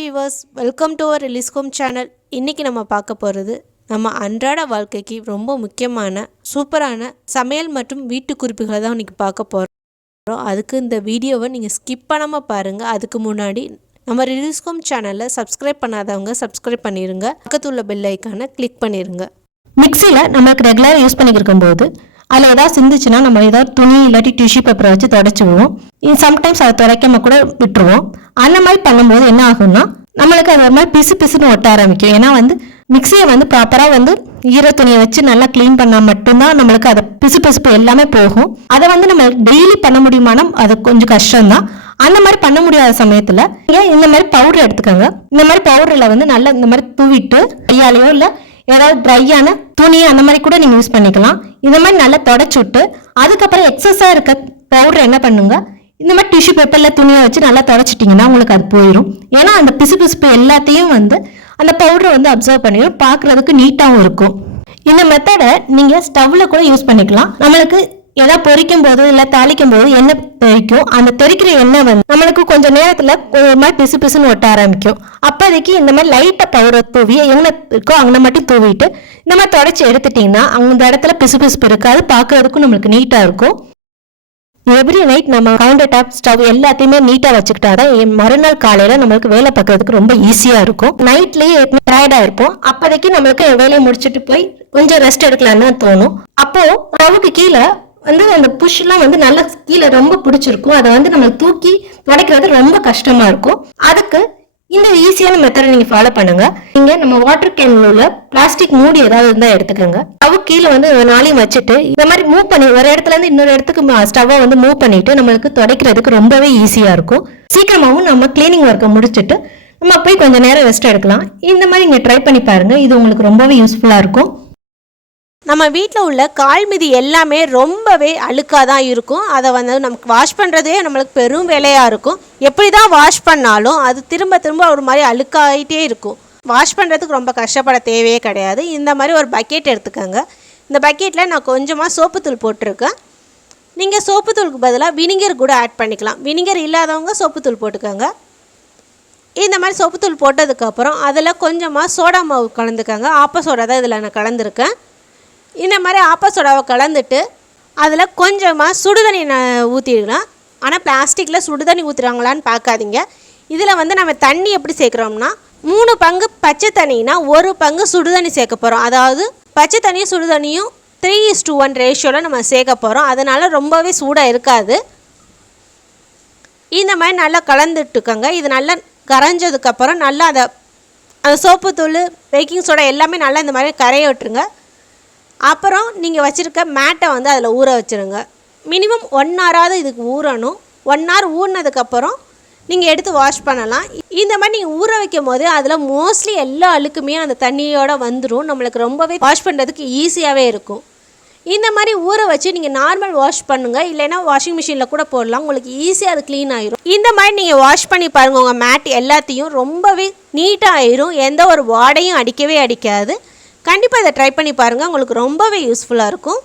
Viewers welcome to our ரிலிஸ்கோம் channel இன்றைக்கி நம்ம பார்க்க போகிறது நம்ம அன்றாட வாழ்க்கைக்கு ரொம்ப முக்கியமான சூப்பரான சமையல் மற்றும் வீட்டு குறிப்புகளை தான் இன்றைக்கி பார்க்க போகிறோம் அதுக்கு இந்த வீடியோவை நீங்கள் ஸ்கிப் பண்ணாமல் பாருங்கள் அதுக்கு முன்னாடி நம்ம ரிலிஸ்கோம் சேனலை சப்ஸ்கிரைப் பண்ணாதவங்க சப்ஸ்கிரைப் பண்ணிடுங்க பக்கத்துள்ள பெல் ஐக்கானை கிளிக் பண்ணிடுங்க மிக்சியில் நம்மளுக்கு ரெகுலராக யூஸ் பண்ணிக்கிருக்கும் போது அதில் ஏதாவது சிந்துச்சுன்னா நம்ம ஏதாவது துணி இல்லாட்டி டிஷ்யூ பேப்பரை வச்சு தொடச்சிடுவோம் சம்டைம்ஸ் அதை துடைக்காம கூட விட்டுருவோம். அந்த மாதிரி பண்ணும்போது என்ன ஆகும்னா நம்மளுக்கு அது மாதிரி பிசு பிசுன்னு ஒட்ட ஆரம்பிக்கும். ஏன்னா வந்து மிக்சியை வந்து ப்ராப்பராக வந்து ஈர துணியை வச்சு நல்லா க்ளீன் பண்ணால் மட்டும்தான் நம்மளுக்கு அதை பிசு பிசுப்பு எல்லாமே போகும். அதை வந்து நம்ம டெய்லி பண்ண முடியுமானா அது கொஞ்சம் கஷ்டம்தான். அந்த மாதிரி பண்ண முடியாத சமயத்தில் நீங்கள் இந்த மாதிரி பவுடர் எடுத்துக்கோங்க. இந்த மாதிரி பவுடரில் வந்து நல்லா இந்த மாதிரி தூவிட்டு கையாலேயோ இல்லை ஏதாவது ட்ரையான துணி அந்த மாதிரி கூட நீங்கள் யூஸ் பண்ணிக்கலாம். இந்த மாதிரி நல்லா தொடச்சி விட்டு அதுக்கப்புறம் எக்ஸஸாக இருக்க பவுடர் என்ன பண்ணுங்க? இந்த மாதிரி டிஷ்யூ பேப்பரில் துணியை வச்சு நல்லா தொடச்சிட்டிங்கன்னா உங்களுக்கு அது போயிடும் ஏன்னா அந்த பிசு பிசுப்பு எல்லாத்தையும் வந்து அந்த பவுடரை வந்து அப்சர்வ் பண்ணிடும் பார்க்குறதுக்கு நீட்டாகவும் இருக்கும். இந்த மெத்தடை நீங்கள் ஸ்டவ்வில் கூட யூஸ் பண்ணிக்கலாம். நம்மளுக்கு ஏதாவது பொரிக்கும் போது இல்லை தாளிக்கும் போது எண்ணெய் தெறிக்கும் அந்த தெறிக்கிற எண்ணெய் வந்து நம்மளுக்கு கொஞ்சம் நேரத்தில் ஒரு மாதிரி பிசு பிசுன்னு ஒட்ட ஆரம்பிக்கும். அப்போதைக்கு இந்த மாதிரி லைட்டாக பவுடர் தூவி எங்கே இருக்கோ அங்கே மட்டும் தூவிட்டு இந்த மாதிரி தொடச்சி எடுத்துட்டிங்கன்னா அந்த இடத்துல பிசு பிசுப்பு இருக்காது பார்க்கறதுக்கும் நம்மளுக்கு நீட்டாக இருக்கும். எவ்ரி நைட் நம்ம கவுண்டர் டாப் ஸ்டவ் எல்லாத்தையுமே நீட்டாக வச்சுக்கிட்டாதான் என் மறுநாள் காலையில் நம்மளுக்கு வேலை பார்க்கறதுக்கு ரொம்ப ஈஸியாக இருக்கும். நைட்லேயே டயர்டாக இருப்போம். அப்போதைக்கு நம்மளுக்கு வேலையை முடிச்சுட்டு போய் கொஞ்சம் ரெஸ்ட் எடுக்கலாம்னு தோணும். அப்போ ஸ்டவுக்கு கீழே வந்து அந்த புஷ்லாம் வந்து நல்லா கீழே ரொம்ப பிடிச்சிருக்கும். அதை வந்து நம்ம தூக்கி துடைக்கிறது ரொம்ப கஷ்டமா இருக்கும். அதுக்கு இந்த ஈஸியான மெத்தடை நீங்க ஃபாலோ பண்ணுங்க. நீங்க நம்ம வாட்டர் கேன்ல உள்ள பிளாஸ்டிக் மூடி ஏதாவது இருந்தா எடுத்துக்கோங்க. ஸ்டவ் கீழே வந்து நாளையும் வச்சுட்டு இந்த மாதிரி மூவ் பண்ணி ஒரு இடத்துல இருந்து இன்னொரு இடத்துக்கு ஸ்டவ்வை வந்து மூவ் பண்ணிட்டு நம்மளுக்கு துடைக்கிறதுக்கு ரொம்பவே ஈஸியா இருக்கும். சீக்கிரமாகவும் நம்ம கிளீனிங் ஒர்க்கை முடிச்சுட்டு நம்ம போய் கொஞ்சம் நேரம் ரெஸ்ட் எடுக்கலாம். இந்த மாதிரி நீங்கள் ட்ரை பண்ணி பாருங்கள் இது உங்களுக்கு ரொம்பவே யூஸ்ஃபுல்லாக இருக்கும். நம்ம வீட்டில் உள்ள கால் மிதி எல்லாமே ரொம்பவே அழுக்காக தான் இருக்கும். அதை வந்து நமக்கு வாஷ் பண்ணுறதே நம்மளுக்கு பெரும் வேலையாக இருக்கும். எப்படி தான் வாஷ் பண்ணாலும் அது திரும்ப திரும்ப ஒரு மாதிரி அழுக்காயிட்டே இருக்கும். வாஷ் பண்ணுறதுக்கு ரொம்ப கஷ்டப்பட தேவையே கிடையாது. இந்த மாதிரி ஒரு பக்கெட் எடுத்துக்கோங்க. இந்த பக்கெட்டில் நான் கொஞ்சமாக சோப்புத்தூள் போட்டிருக்கேன். நீங்கள் சோப்புத்தூளுக்கு பதிலாக வினிகர் கூட ஆட் பண்ணிக்கலாம். வினிகர் இல்லாதவங்க சோப்புத்தூள் போட்டுக்கோங்க. இந்த மாதிரி சோப்புத்தூள் போட்டதுக்கப்புறம் அதில் கொஞ்சமாக சோடா மாவு கலந்துக்கோங்க. ஆப்ப சோடா தான் இதில் நான் கலந்துருக்கேன். இந்த மாதிரி ஆப்ப சோடாவை கலந்துட்டு அதில் கொஞ்சமாக சுடுதண்ணி ஊற்றிடலாம். ஆனால் பிளாஸ்டிக்கில் சுடுதண்ணி ஊற்றுறாங்களான்னு பார்க்காதீங்க. இதில் வந்து நம்ம தண்ணி எப்படி சேர்க்குறோம்னா மூணு பங்கு பச்சை தண்ணினா ஒரு பங்கு சுடுதண்ணி சேர்க்க போகிறோம். அதாவது பச்சை தண்ணியும் சுடுதண்ணியும் த்ரீ இஸ் டூ ஒன் ரேஷியோவில் நம்ம சேர்க்க போகிறோம். அதனால் ரொம்பவே சூடாக இருக்காது. இந்த மாதிரி நல்லா கலந்துட்டுக்கோங்க இது நல்லா கரைஞ்சதுக்கப்புறம் நல்லா அதை அந்த சோப்புத்தூள் பேக்கிங் சோடா எல்லாமே நல்லா இந்த மாதிரி கரைய விட்டுருங்க. அப்புறம் நீங்கள் வச்சுருக்க மேட்டை வந்து அதில் ஊற வச்சுருங்க. மினிமம் ஒன் ஹவராவது இதுக்கு ஊறணும். ஒன் ஹவர் ஊறினதுக்கப்புறம் நீங்கள் எடுத்து வாஷ் பண்ணலாம். இந்த மாதிரி நீங்கள் ஊற வைக்கும் போது அதில் மோஸ்ட்லி எல்லா அழுக்குமே அந்த தண்ணியோட வந்துடும் நம்மளுக்கு ரொம்பவே வாஷ் பண்ணுறதுக்கு ஈஸியாகவே இருக்கும். இந்த மாதிரி ஊற வச்சு நீங்கள் நார்மல் வாஷ் பண்ணுங்கள் இல்லைன்னா வாஷிங் மிஷினில் கூட போடலாம். உங்களுக்கு ஈஸியாக அது க்ளீன் ஆயிரும். இந்த மாதிரி நீங்கள் வாஷ் பண்ணி பாருங்கள் உங்கள் மேட் எல்லாத்தையும் ரொம்பவே நீட்டாக ஆயிரும். எந்த ஒரு வாடையும் அடிக்கவே அடிக்காது. கண்டிப்பாக இதை ட்ரை பண்ணி பாருங்கள் உங்களுக்கு ரொம்பவே யூஸ்ஃபுல்லாக இருக்கும்.